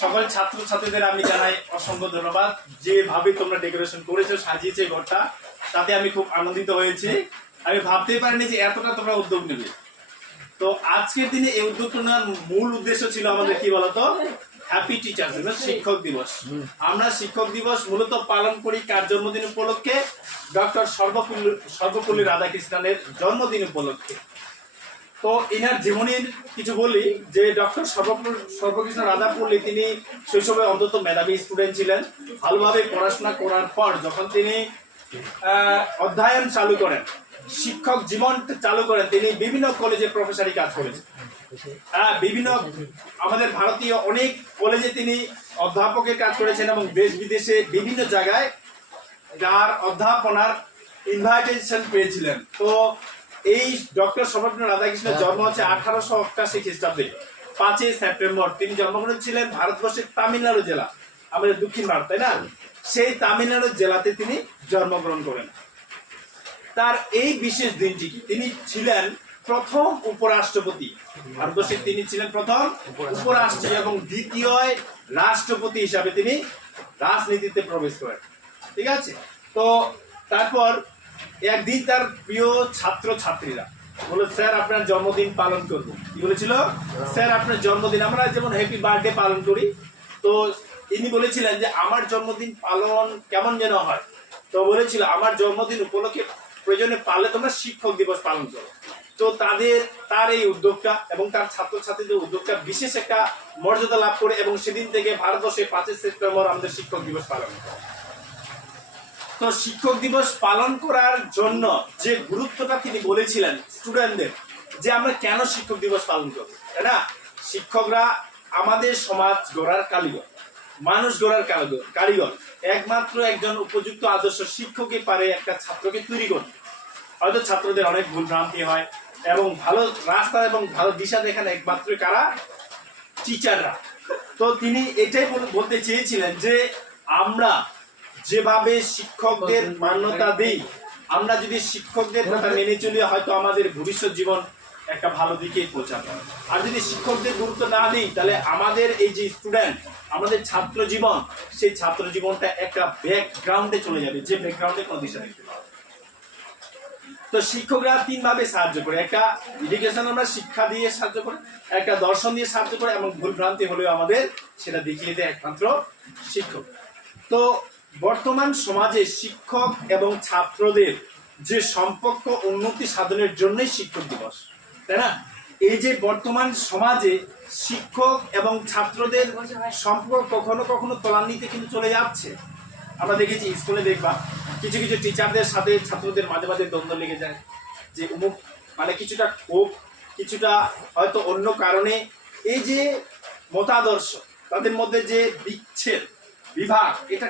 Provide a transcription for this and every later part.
সকল ছাত্রছাত্রীদের আমি জানাই অসংখ্য ধন্যবাদ। যেভাবে তোমরা ডেকোরেশন করেছো, সাজিয়েছে ঘরটা, তাতে আমি খুব আনন্দিত হয়েছি। আমি ভাবতেই পারিনি যে এতটা তোমরা উদ্যোগ নেবে। তো আজকের দিনে এই উদ্যোগটা নেওয়ার মূল উদ্দেশ্য ছিল আমাদের কি বলতো, হ্যাপি টিচার্স ডে, শিক্ষক দিবস। আমরা শিক্ষক দিবস মূলত পালন করি কার জন্মদিন উপলক্ষে? ডক্টর সর্বপল্লী রাধাকৃষ্ণনের জন্মদিন উপলক্ষে। তো ইনার জীবনীর কিছু বলি যে ডক্টর সর্বকৃষ্ণ রাধাপল্লী তিনি শৈশবে অন্তত মেধাবী স্টুডেন্ট ছিলেন। ভালোভাবে পড়াশোনা করার পর যখন তিনি অধ্যয়ন চালু করেন, শিক্ষক জীবন চালু করেন, তিনি বিভিন্ন কলেজে প্রফেসরি কাজ করেছেন। বিভিন্ন আমাদের ভারতীয় অনেক কলেজে তিনি অধ্যাপকের কাজ করেছেন এবং দেশ বিদেশে বিভিন্ন জায়গায় যার অধ্যাপনার ইনভাইটেশন পেয়েছিলেন। তো এই ডক্টর সর্বপল্লী রাধাকৃষ্ণের জন্ম হচ্ছে 1888 খ্রিস্টাব্দে 5 সেপ্টেম্বর। তিনি জন্মগ্রহণ ছিলেন ভারতবর্ষের তামিলনাড়ু জেলা, আমাদের দক্ষিণ ভারত, তাই না? সেই তামিলনাড়ু জেলাতে তিনি জন্মগ্রহণ করেন। তার এই বিশেষ দিনটি কি, তিনি ছিলেন প্রথম উপরাষ্ট্রপতি ভারতবর্ষের, তিনি ছিলেন প্রথম উপরাষ্ট্রপতি এবং দ্বিতীয় রাষ্ট্রপতি হিসাবে তিনি রাজনীতিতে প্রবেশ করেন। ঠিক আছে? তো তারপর একদিন তার প্রিয় ছাত্র ছাত্রীরা বলে, স্যার আপনার জন্মদিন পালন করবো। কি বলেছিল? স্যার আপনার জন্মদিন, আমরা যেমন হ্যাপি বার্থডে পালন করি, তো ইনি বলেছিলেন যে আমার জন্মদিন পালন কেমন যেন হয়। তো বলেছিল আমার জন্মদিন উপলক্ষে প্রয়োজনে পারলে তোমরা শিক্ষক দিবস পালন করো। তো তার এই উদ্যোগটা এবং তার ছাত্রছাত্রীদের উদ্যোগটা বিশেষ একটা মর্যাদা লাভ করে এবং সেদিন থেকে ভারতবর্ষে 5 সেপ্টেম্বর আমাদের শিক্ষক দিবস পালন করে। তো শিক্ষক দিবস পালন করার জন্য যে গুরুত্বটা তিনি বলেছিলেন স্টুডেন্টদের, যে আমরা কেন শিক্ষক দিবস পালন করব, তাই না? শিক্ষকরা আমাদের সমাজ গড়ার কারিগর, মানুষ গড়ার কারিগর। একমাত্র একজন উপযুক্ত আদর্শ শিক্ষকই পারে একটা ছাত্রকে তৈরি করতে। হয়তো ছাত্রদের অনেক ভুল ভ্রান্তি হয় এবং ভালো রাস্তা এবং ভালো দিশা দেখান একমাত্র কারা? টিচাররা। তো তিনি এটাই বলতে চেয়েছিলেন যে আমরা যেভাবে শিক্ষকদের মান্যতা দিই, আমরা যদি শিক্ষকদের কথা মেনে চলি, হয়তো আমাদের ভবিষ্যৎ জীবন একটা ভালো দিকে পৌঁছাবে। আর যদি শিক্ষকদের গুরুত্ব না দিই, তাহলে আমাদের এই যে স্টুডেন্ট, আমাদের ছাত্র জীবন, সেই ছাত্র জীবনটা একটা ব্যাকগ্রাউন্ডে চলে যাবে, যে ব্যাকগ্রাউন্ডে কোনো দিশা দেখতে পাবে। তো শিক্ষকরা 3 ভাবে সাহায্য করে। একটা এডুকেশন, আমরা শিক্ষা দিয়ে সাহায্য করে, একটা দর্শন দিয়ে সাহায্য করে এবং ভুল ভ্রান্তি হলেও আমাদের সেটা দেখিয়ে দেয় একমাত্র শিক্ষক। তো বর্তমান সমাজে শিক্ষক এবং ছাত্রদের যে সম্পর্ক উন্নতি সাধনের জন্যই শিক্ষক দিবস, তাই না? এই যে বর্তমান সমাজে শিক্ষক এবং ছাত্রদের সম্পর্ক কখনো কখনো তলানিতে কিন্তু চলে যাচ্ছে। আমরা দেখেছি স্কুলে দেখবা কিছু কিছু টিচারদের সাথে ছাত্রদের মাঝে মাঝে দ্বন্দ্ব লেগে যায়, যে অমুক মানে কিছুটা ক্ষোভ, কিছুটা হয়তো অন্য কারণে। এই যে মতাদর্শ, তাদের মধ্যে যে বিচ্ছেদ, বিভাগ, এটা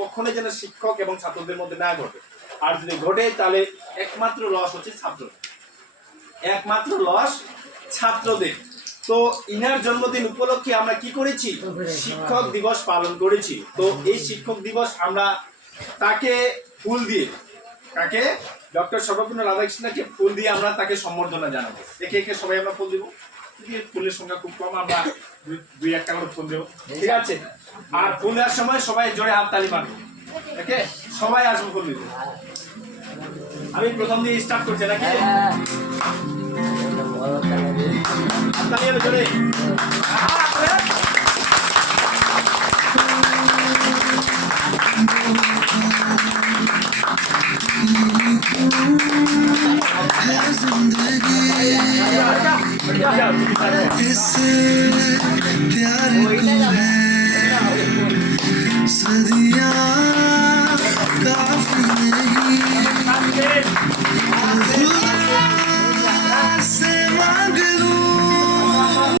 কখনো যেন শিক্ষক এবং ছাত্রদের মধ্যে না ঘটে। আর যদি ঘটে তাহলে একমাত্র লস হচ্ছে ছাত্রদের, একমাত্র লস ছাত্রদের। তো ইনার জন্মদিন উপলক্ষে আমরা কি করেছি? শিক্ষক দিবস পালন করেছি। তো এই শিক্ষক দিবস আমরা তাকে ফুল দিয়ে, তাকে ডক্টর সর্বপল্লী রাধাকৃষ্ণকে ফুল দিয়ে আমরা তাকে সম্বর্ধনা জানাবো। একে একে সবাই আমরা ফুল দিব। ফুলের সংখ্যা খুব কম, আমরা 2-1টা করে ফুল দেবো, ঠিক আছে? আর ফুল দেওয়ার সময় সবাই জোরে হাত তালি মারবো, ওকে? সবাই আসবো ফুল দিতে। আমি প্রথম দিয়ে স্টার্ট করছি নাকি? তালি হবে জোরে। इस प्यार को है सदियां का